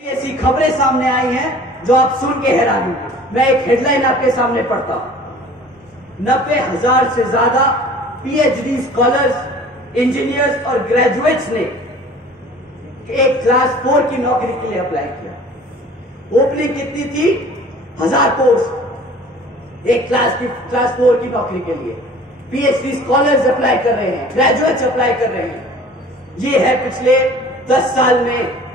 ऐसी खबरें सामने आई हैं जो आप सुन के हैरान होंगे। मैं एक हेडलाइन आपके सामने पढ़ता हूं। 90,000 से ज्यादा पीएचडी स्कॉलर्स, इंजीनियर्स और ग्रेजुएट्स ने एक क्लास 4 की नौकरी के लिए अप्लाई किया। ओपनिंग कितनी थी? 1000 पोस्ट एक क्लास 4 की नौकरी के लिए। पीएचडी स्कॉलर्स अप्लाई कर रहे हैं, ग्रेजुएट्स अप्लाई कर रहे हैं। ये है पिछले 10 साल में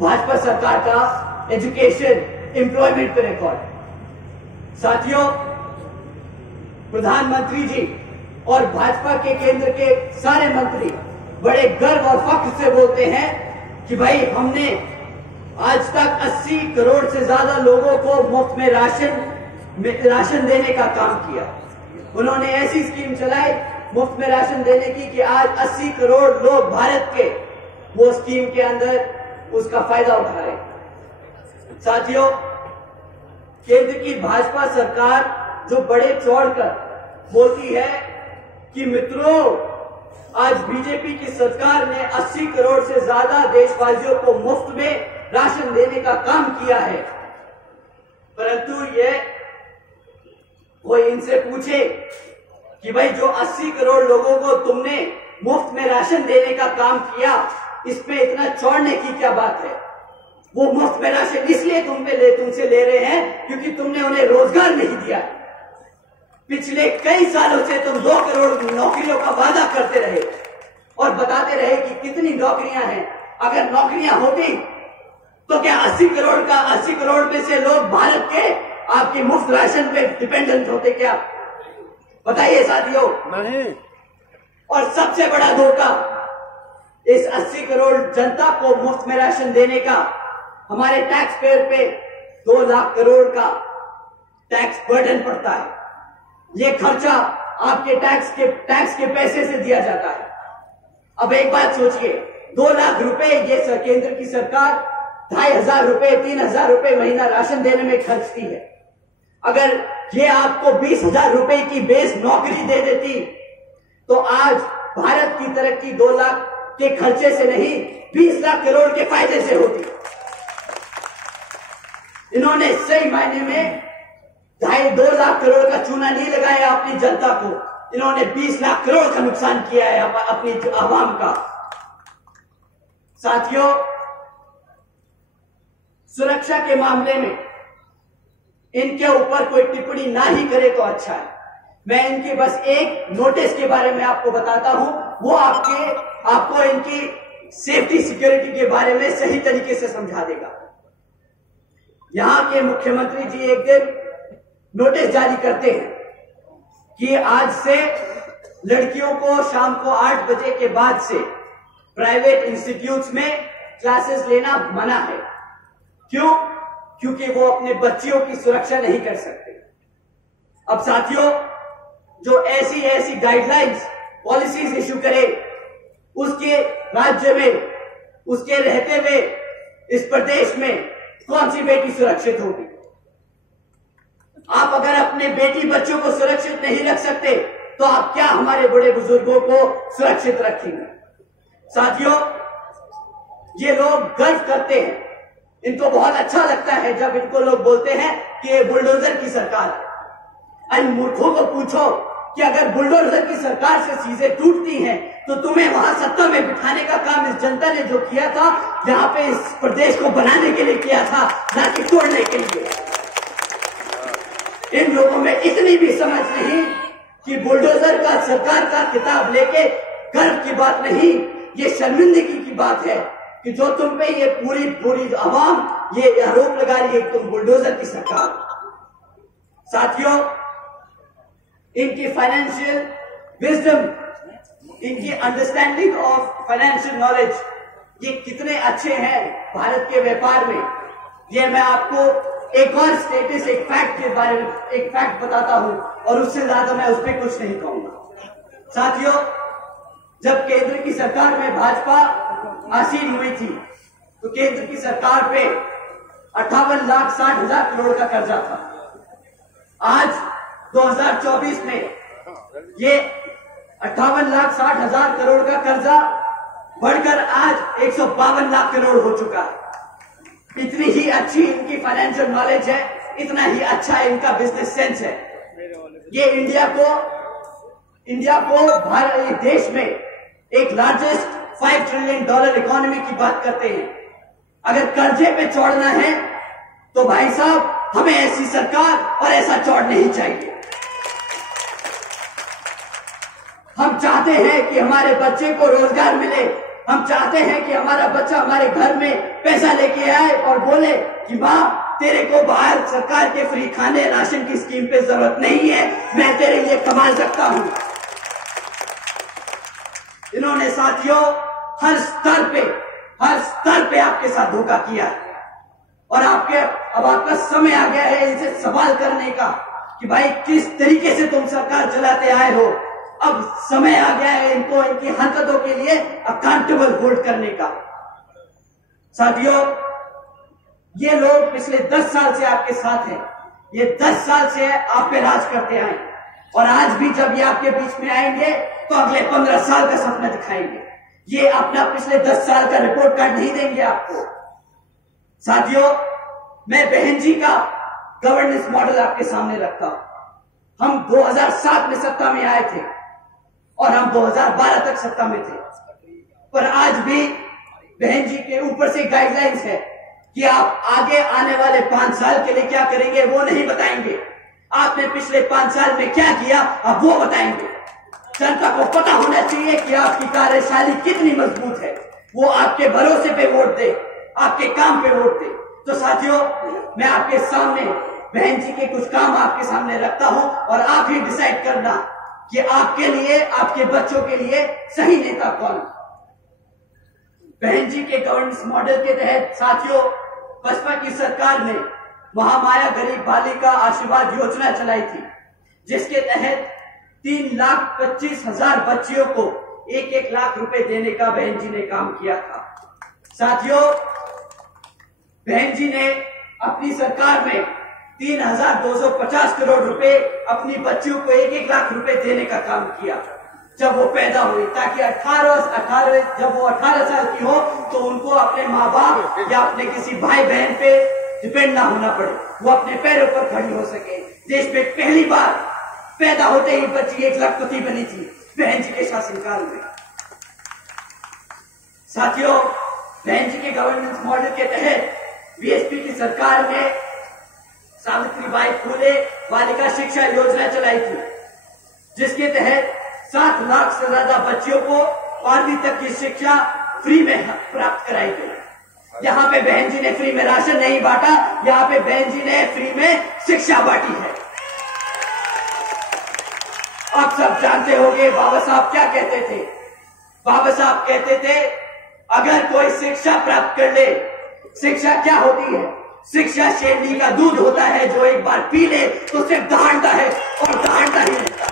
भाजपा सरकार का एजुकेशन एम्प्लॉयमेंट पे रिकॉर्ड। साथियों, प्रधानमंत्री जी और भाजपा के केंद्र के सारे मंत्री बड़े गर्व और फख्र से बोलते हैं कि भाई हमने आज तक 80 करोड़ से ज्यादा लोगों को मुफ्त में राशन देने का काम किया। उन्होंने ऐसी स्कीम चलाई मुफ्त में राशन देने की कि आज 80 करोड़ लोग भारत के वो स्कीम के अंदर उसका फायदा उठा रहे। साथियों, केंद्र की भाजपा सरकार जो बड़े चौड़कर बोलती है कि मित्रों आज बीजेपी की सरकार ने 80 करोड़ से ज्यादा देशवासियों को मुफ्त में राशन देने का काम किया है, परंतु ये कोई इनसे पूछे कि भाई जो 80 करोड़ लोगों को तुमने मुफ्त में राशन देने का काम किया, इसमें इतना चौड़ने की क्या बात है? वो मुफ्त में राशन इसलिए तुमसे ले रहे हैं क्योंकि तुमने उन्हें रोजगार नहीं दिया। पिछले कई सालों से तुम 2 करोड़ नौकरियों का वादा करते रहे और बताते रहे कि कितनी नौकरियां हैं। अगर नौकरियां होती तो क्या 80 करोड़ में से लोग भारत के आपकी मुफ्त राशन पे डिपेंडेंट होते क्या? बताइए साथियों। नहीं। और सबसे बड़ा धोखा, इस 80 करोड़ जनता को मुफ्त में राशन देने का हमारे टैक्स पेयर पे 2 लाख करोड़ का टैक्स बर्डन पड़ता है। ये खर्चा आपके टैक्स के पैसे से दिया जाता है। अब एक बात सोचिए, 2 लाख रुपए ये केंद्र की सरकार 2,500 रुपए 3,000 रुपए महीना राशन देने में खर्चती है। अगर ये आपको 20,000 रुपए की बेस नौकरी दे देती तो आज भारत की तरक्की 2 लाख के खर्चे से नहीं 20 लाख करोड़ के फायदे से होती। इन्होंने सही मायने में 2.5 लाख करोड़ का चूना नहीं लगाया अपनी जनता को, इन्होंने 20 लाख करोड़ का नुकसान किया है अपनी आवाम का। साथियों, सुरक्षा के मामले में इनके ऊपर कोई टिप्पणी ना ही करे तो अच्छा है। मैं इनके बस एक नोटिस के बारे में आपको बताता हूं, वो आपको इनकी सेफ्टी सिक्योरिटी के बारे में सही तरीके से समझा देगा। यहां के मुख्यमंत्री जी एक दिन नोटिस जारी करते हैं कि आज से लड़कियों को शाम को 8 बजे के बाद से प्राइवेट इंस्टीट्यूट्स में क्लासेस लेना मना है। क्यों? क्योंकि वो अपने बच्चियों की सुरक्षा नहीं कर सकते। अब साथियों, जो ऐसी गाइडलाइंस पॉलिसीज इश्यू करे, उसके राज्य में, उसके रहते हुए इस प्रदेश में कौन सी बेटी सुरक्षित होगी? आप अगर अपने बेटी बच्चों को सुरक्षित नहीं रख सकते तो आप क्या हमारे बड़े बुजुर्गों को सुरक्षित रखेंगे? साथियों, ये लोग गर्व करते हैं, इनको बहुत अच्छा लगता है जब इनको लोग बोलते हैं कि ये बुलडोजर की सरकार है। इन मूर्खों को पूछो कि अगर बुलडोजर की सरकार से चीजें टूटती हैं तो तुम्हें वहां सत्ता में बिठाने का काम इस जनता ने जो किया था, जहां पे इस प्रदेश को बनाने के लिए किया था, ना कि तोड़ने के लिए। इन लोगों में इतनी भी समझ नहीं कि बुलडोजर का सरकार का किताब लेके गर्व की बात नहीं, ये शर्मिंदगी की बात है कि जो तुम पे ये पूरी आवाम ये आरोप लगा रही है कि तुम बुलडोजर की सरकार। साथियों, इनकी फाइनेंशियल विजडम, इनकी अंडरस्टैंडिंग ऑफ फाइनेंशियल नॉलेज, ये कितने अच्छे हैं भारत के व्यापार में, ये मैं आपको एक और स्टेटस, एक फैक्ट के बारे में एक फैक्ट बताता हूं और उससे ज्यादा मैं उस पर कुछ नहीं कहूंगा। साथियों, जब केंद्र की सरकार में भाजपा आसीन हुई थी तो केंद्र की सरकार पे 58,60,000 करोड़ का कर्जा था। आज 2024 में ये 58,60,000 करोड़ का कर्जा बढ़कर आज 152 लाख करोड़ हो चुका है। इतनी ही अच्छी इनकी फाइनेंशियल नॉलेज है, इतना ही अच्छा इनका बिजनेस सेंस है। ये इंडिया को भारत देश में एक लार्जेस्ट $5 ट्रिलियन इकोनॉमी की बात करते हैं। अगर कर्जे पे चढ़ना है तो भाई साहब हमें ऐसी सरकार और ऐसा चौड़ नहीं चाहिए। हम चाहते हैं कि हमारे बच्चे को रोजगार मिले, हम चाहते हैं कि हमारा बच्चा हमारे घर में पैसा लेके आए और बोले कि माँ तेरे को बाहर सरकार के फ्री खाने राशन की स्कीम पे जरूरत नहीं है, मैं तेरे लिए कमा सकता हूं। इन्होंने साथियों हर स्तर पे आपके साथ धोखा किया है और अब आपका समय आ गया है इनसे सवाल करने का कि भाई किस तरीके से तुम सरकार चलाते आए हो। अब समय आ गया है इनको इनकी हरकतों के लिए अकाउंटेबल होल्ड करने का। साथियों ये लोग पिछले 10 साल से आपके साथ हैं, ये 10 साल से आप पे राज करते आए और आज भी जब ये आपके बीच में आएंगे तो अगले 15 साल का सपना दिखाएंगे। ये अपना पिछले 10 साल का रिपोर्ट कार्ड नहीं देंगे आपको। साथियों मैं बहन जी का गवर्नेंस मॉडल आपके सामने रखता हूं। हम 2007 में सत्ता में आए थे और हम 2012 तक सत्ता में थे, पर आज भी बहन जी के ऊपर से गाइडलाइंस है कि आप आगे आने वाले 5 साल के लिए क्या करेंगे वो नहीं बताएंगे। आपने पिछले 5 साल में क्या किया अब वो बताएंगे। जनता को पता होना चाहिए कि आपकी कार्यशैली कितनी मजबूत है, वो आपके भरोसे पे वोट दे, आपके काम पे वोट दे। तो साथियों मैं आपके सामने बहन जी के कुछ काम आपके सामने रखता हूं और आप ही डिसाइड करना कि आपके लिए आपके बच्चों के लिए सही नेता कौन। बहन जी के गवर्नेंस मॉडल के तहत साथियों बसपा की सरकार ने महामाया गरीब बालिका आशीर्वाद योजना चलाई थी, जिसके तहत 3,25,000 बच्चियों को 1-1 लाख रुपए देने का बहन जी ने काम किया था। साथियों बहन जी ने अपनी सरकार में 3,250 करोड़ रुपए अपनी बच्चियों को 1-1 लाख रुपए देने का काम किया जब वो पैदा हुई, ताकि जब वो 18 साल की हो तो उनको अपने माँ बाप या अपने किसी भाई बहन पे डिपेंड ना होना पड़े, वो अपने पैरों पर खड़ी हो सके। देश में पहली बार पैदा होते ही बच्ची 1 लाखपति बनी थी बहन जी के शासनकाल में। साथियों बहन जी के गवर्नेंस मॉडल के तहत बीएसपी की सरकार ने सावित्रीबाई फुले बालिका शिक्षा योजना चलाई थी, जिसके तहत 7 लाख से ज्यादा बच्चियों को 12वीं तक की शिक्षा फ्री में प्राप्त कराई गई। यहाँ पे बहन जी ने फ्री में राशन नहीं बांटा, यहाँ पे बहन जी ने फ्री में शिक्षा बांटी है। आप सब जानते होंगे बाबा साहब क्या कहते थे। बाबा साहब कहते थे अगर कोई शिक्षा प्राप्त कर ले, शिक्षा क्या होती है? शिक्षा शेरनी का दूध होता है, जो एक बार पी ले तो सिर्फ दहाड़ता है और दहाड़ता ही रहता है।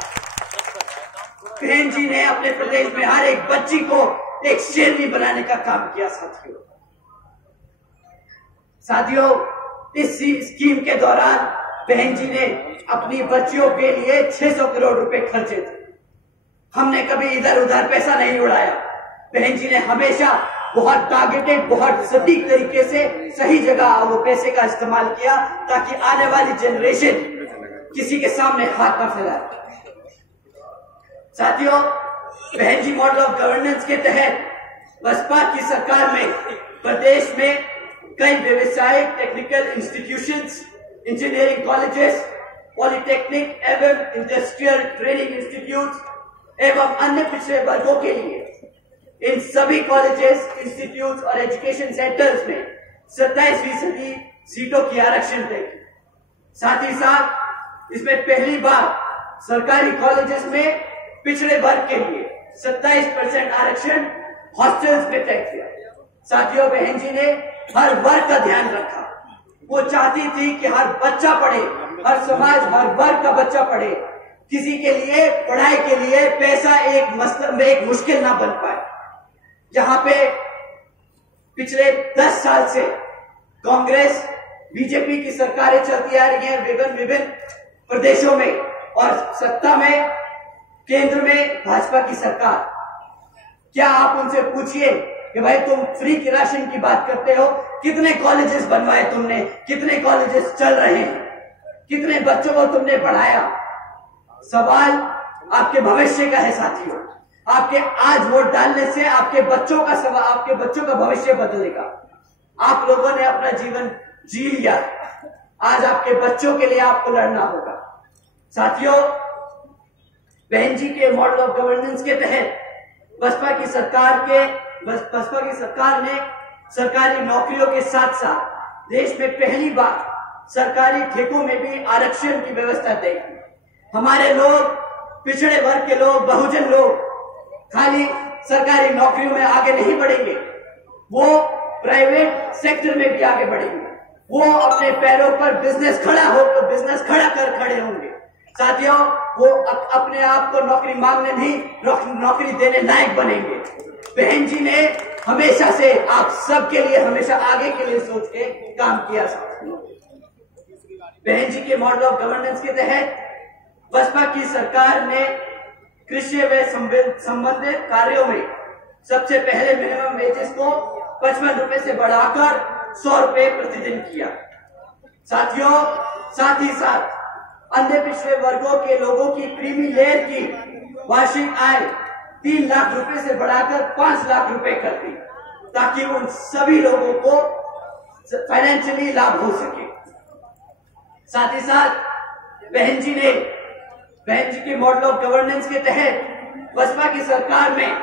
बहन जी ने अपने प्रदेश में हर एक बच्ची को एक शेरनी बनाने का काम किया। साथियों इस स्कीम के दौरान बहन जी ने अपनी बच्चियों के लिए 600 करोड़ रुपए खर्चे थे। हमने कभी इधर उधर पैसा नहीं उड़ाया। बहन जी ने हमेशा बहुत टारगेटेड, बहुत सटीक तरीके से सही जगह वो पैसे का इस्तेमाल किया, ताकि आने वाली जनरेशन किसी के सामने हाथ न फैलाए। साथियों बहन जी मॉडल ऑफ गवर्नेंस के तहत बसपा की सरकार में प्रदेश में कई व्यवसायिक technical institutions, engineering colleges, polytechnic एवं इंडस्ट्रियल ट्रेनिंग इंस्टीट्यूट एवं अन्य पिछड़े वर्गों के लिए इन सभी कॉलेजेस, इंस्टीट्यूट और एजुकेशन सेंटर्स में 27% सीटों की आरक्षण देगी। साथ ही साथ इसमें पहली बार सरकारी कॉलेजेस में पिछड़े वर्ग के लिए 27% आरक्षण हॉस्टल्स में तय किया। साथियों बहन जी ने हर वर्ग का ध्यान रखा। वो चाहती थी कि हर बच्चा पढ़े, हर समाज, हर वर्ग का बच्चा पढ़े। किसी के लिए पढ़ाई के लिए पैसा एक मुश्किल ना बन पाए। जहां पे पिछले 10 साल से कांग्रेस, बीजेपी की सरकारें चलती आ रही हैं विभिन्न प्रदेशों में, और सत्ता में केंद्र में भाजपा की सरकार। क्या आप उनसे पूछिए कि भाई तुम फ्री की राशन की बात करते हो, कितने कॉलेजेस बनवाए तुमने, कितने कॉलेजेस चल रहे हैं, कितने बच्चों को तुमने पढ़ाया। सवाल आपके भविष्य का है साथियों। आपके आज वोट डालने से आपके बच्चों का सवाल, आपके बच्चों का भविष्य बदलेगा। आप लोगों ने अपना जीवन जी लिया, आज आपके बच्चों के लिए आपको लड़ना होगा। साथियों, बहन जी के मॉडल ऑफ गवर्नेंस के तहत बसपा की सरकार ने सरकारी नौकरियों के साथ साथ देश में पहली बार सरकारी ठेकों में भी आरक्षण की व्यवस्था दी। हमारे लोग, पिछड़े वर्ग के लोग, बहुजन लोग खाली सरकारी नौकरियों में आगे नहीं बढ़ेंगे, वो प्राइवेट सेक्टर में भी आगे बढ़ेंगे। वो अपने पैरों पर बिजनेस खड़ा कर खड़े होंगे। साथियों, वो अपने आप को नौकरी मांगने नहीं, नौकरी देने लायक बनेंगे। बहन जी ने हमेशा से आप सबके लिए हमेशा आगे के लिए सोच के काम किया। बहन जी के मॉडल ऑफ गवर्नेंस के तहत बसपा की सरकार ने कृषि व संबंधित कार्यों में सबसे पहले मिनिमम वेजेस को 55 रुपए से बढ़ाकर 100 रुपए प्रतिदिन किया। साथियों, साथ ही साथ अन्य पिछड़े वर्गों के लोगों की क्रीमी लेयर की वार्षिक आय 3 लाख रुपए से बढ़ाकर 5 लाख रुपए कर दी, ताकि उन सभी लोगों को फाइनेंशियली लाभ हो सके। साथ ही साथ बहन जी के मॉडल ऑफ गवर्नेंस के तहत बसपा की सरकार में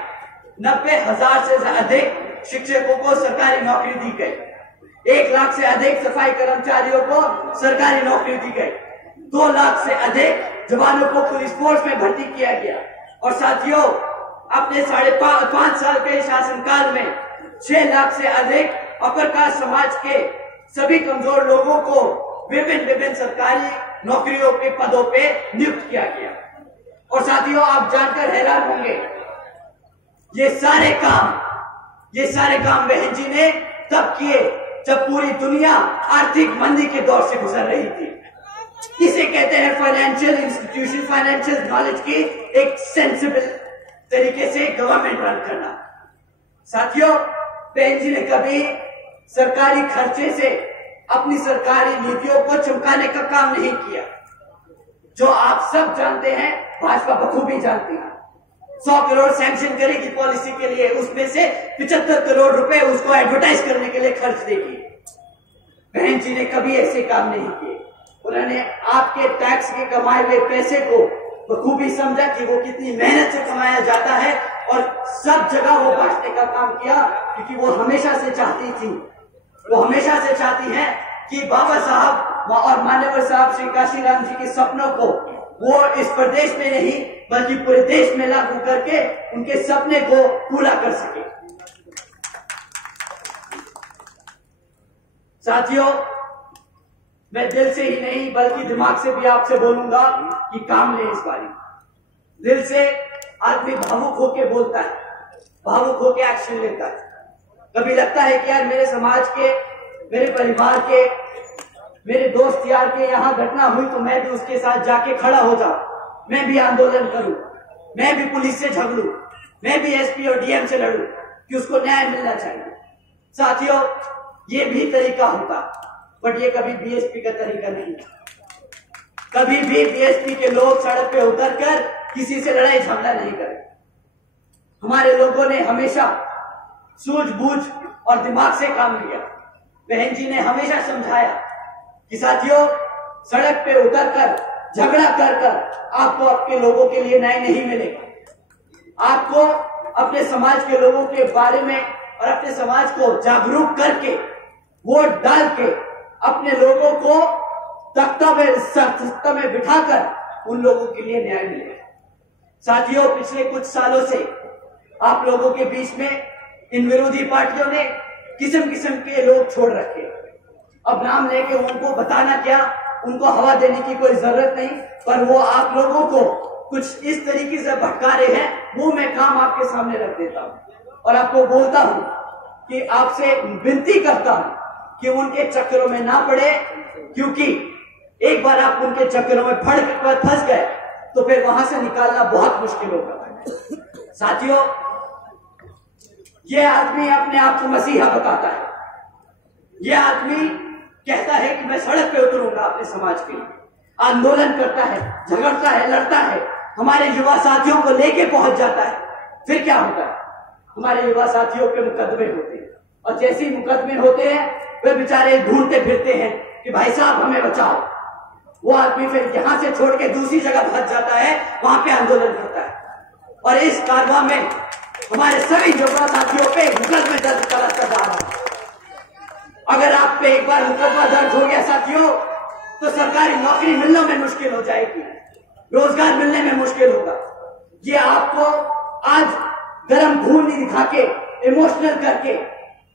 90,000 से अधिक शिक्षकों को सरकारी नौकरी दी गई। 1 लाख से अधिक सफाई कर्मचारियों को सरकारी नौकरी दी गई। 2 लाख से अधिक जवानों को पुलिस फोर्स में भर्ती किया गया। और साथियों, अपने 5.5 साल के शासनकाल में 6 लाख से अधिक अपर कास्ट समाज के सभी कमजोर लोगों को विभिन्न सरकारी नौकरियों के पदों पे नियुक्त किया गया। और साथियों, आप जानकर हैरान होंगे, ये सारे काम बहन जी ने तब किए जब पूरी दुनिया आर्थिक मंदी के दौर से गुजर रही थी। इसे कहते हैं फाइनेंशियल इंस्टीट्यूशन, फाइनेंशियल नॉलेज की एक सेंसिबल तरीके से गवर्नमेंट रन करना। साथियों, बहन जी ने कभी सरकारी खर्चे से अपनी सरकारी नीतियों को चमकाने का काम नहीं किया। जो आप सब जानते हैं, भाजपा बखूबी जानती है। 100 करोड़ सैंक्शन करेगी पॉलिसी के लिए, उसमें से 75 करोड़ रुपए उसको एडवर्टाइज करने के लिए खर्च देगी। बहन जी ने कभी ऐसे काम नहीं किए। उन्होंने आपके टैक्स के कमाए हुए पैसे को बखूबी समझा कि वो कितनी मेहनत से कमाया जाता है, और सब जगह वो बांटने का काम किया, क्योंकि वो हमेशा से चाहती हैं कि बाबा साहब और मान्यवर साहब श्री काशीराम जी के सपनों को वो इस प्रदेश में नहीं बल्कि पूरे देश में लागू करके उनके सपने को पूरा कर सके। साथियों, मैं दिल से ही नहीं बल्कि दिमाग से भी आपसे बोलूंगा कि काम ले इस बारी। दिल से आदमी भावुक होके बोलता है, भावुक होके एक्शन लेता है। कभी लगता है कि यार मेरे समाज के, मेरे परिवार के, मेरे दोस्त यार के यहाँ घटना हुई तो मैं भी उसके साथ जाके खड़ा हो जाऊं, मैं भी आंदोलन करूं, मैं भी पुलिस से झगड़ूं, मैं भी एसपी और डीएम से लड़ूं कि उसको न्याय मिलना चाहिए। साथियों, ये भी तरीका होता, बट ये कभी बीएसपी का तरीका नहीं। कभी भी बीएसपी के लोग सड़क पे उतरकर किसी से लड़ाई झगड़ा नहीं करे। हमारे लोगों ने हमेशा सूझबूझ और दिमाग से काम लिया। बहन जी ने हमेशा समझाया कि साथियों, सड़क पे उतरकर झगड़ा कर आपको आपके लोगों के लिए न्याय नहीं मिलेगा। आपको अपने समाज के लोगों के बारे में और अपने समाज को जागरूक करके वोट डाल के अपने लोगों को तख्ता में बिठाकर उन लोगों के लिए न्याय मिलेगा। साथियों, पिछले कुछ सालों से आप लोगों के बीच में इन विरोधी पार्टियों ने किस्म किस्म के लोग छोड़ रखे। अब नाम लेके उनको बताना क्या, उनको हवा देने की कोई जरूरत नहीं, पर वो आप लोगों को कुछ इस तरीके से भटका रहे हैं। वो मैं काम आपके सामने रख देता हूं और आपको बोलता हूं कि आपसे विनती करता हूं कि उनके चक्करों में ना पड़े, क्योंकि एक बार आप उनके चक्करों में फंस गए तो फिर वहां से निकालना बहुत मुश्किल होगा। साथियों, ये आदमी अपने आप को मसीहा बताता है। ये आदमी कहता है कि मैं सड़क पे उतरूंगा अपने समाज के लिए, आंदोलन करता है, झगड़ता है, लड़ता है, हमारे युवा साथियों को लेके पहुंच जाता है। फिर क्या होता है? हमारे युवा साथियों के मुकदमे होते हैं, और जैसे ही मुकदमे होते हैं वे बेचारे ढूंढते फिरते हैं कि भाई साहब हमें बचाओ। वो आदमी फिर यहां से छोड़ के दूसरी जगह भाग जाता है, वहां पे आंदोलन करता है, और इस कारवां में हमारे सभी युवा साथियों पे मुकदमे दर्ज कराता जा रहा है। अगर आप पे एक बार मुकदमा दर्ज हो गया साथियों, तो सरकारी नौकरी मिलने में मुश्किल हो जाएगी, रोजगार मिलने में मुश्किल होगा। ये आपको आज गर्म खून नहीं दिखा के, इमोशनल करके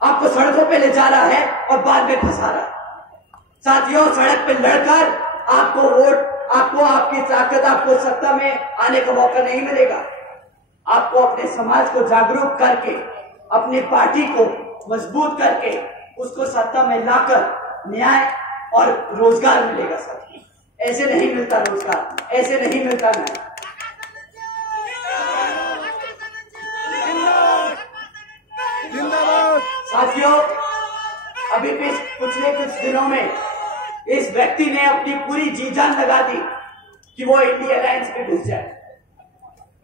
आपको सड़कों पे ले जा रहा है और बाद में फंसा रहा है। साथियों, सड़क पे लड़कर आपको वोट, आपको आपकी ताकत, आपको सत्ता में आने का मौका नहीं मिलेगा। आपको अपने समाज को जागरूक करके, अपनी पार्टी को मजबूत करके उसको सत्ता में लाकर न्याय और रोजगार मिलेगा। साथियों, ऐसे नहीं मिलता रोजगार, ऐसे नहीं मिलता न्याय। साथियों, अभी पिछले कुछ दिनों में इस व्यक्ति ने अपनी पूरी जी जान लगा दी कि वो इंडिया अलायंस में घुस जाए।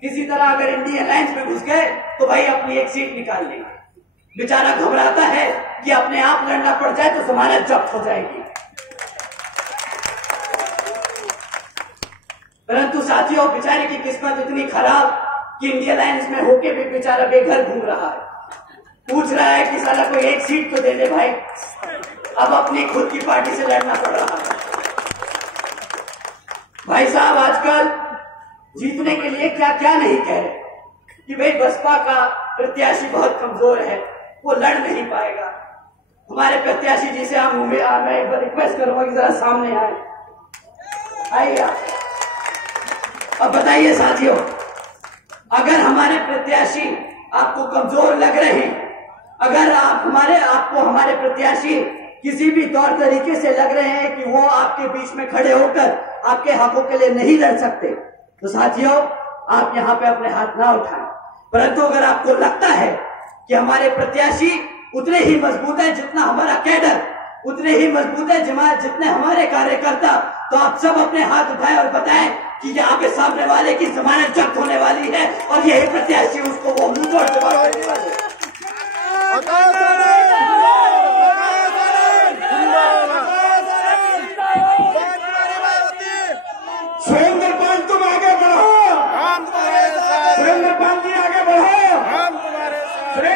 किसी तरह अगर इंडिया अलायंस में घुस गए तो भाई अपनी एक सीट निकाल लेंगे। बेचारा घबराता है कि अपने आप लड़ना पड़ जाए तो जमानत जब्त हो जाएगी। परंतु साथियों, बेचारे की किस्मत इतनी खराब कि इंडिया अलायंस में होके भी बेचारा बेघर घूम रहा है। पूछ रहा है कि साला कोई एक सीट तो दे दे भाई। अब अपनी खुद की पार्टी से लड़ना पड़ रहा है। भाई साहब, आजकल जीतने के लिए क्या क्या नहीं कह रहे कि भाई बसपा का प्रत्याशी बहुत कमजोर है, वो लड़ नहीं पाएगा। हमारे प्रत्याशी जी से मैं एक बार रिक्वेस्ट करूंगा कि जरा सामने आए। आइए आप। अब बताइए साथियों, अगर हमारे प्रत्याशी आपको कमजोर लग रहे हैं, अगर आपको हमारे प्रत्याशी किसी भी तौर तरीके से लग रहे हैं कि वो आपके बीच में खड़े होकर आपके हकों के लिए नहीं लड़ सकते, तो साथियों आप यहाँ पे अपने हाथ ना उठाएं। परंतु अगर आपको लगता है कि हमारे प्रत्याशी उतने ही मजबूत है जितना हमारा कैडर, उतने ही मजबूत है जितने हमारे कार्यकर्ता, तो आप सब अपने हाथ उठाएं और बताएं कि यहाँ पे सामने वाले की जमानत जब्त होने वाली है और यही प्रत्याशी उसको वो मुंह तोड़ जवाब देने वाले।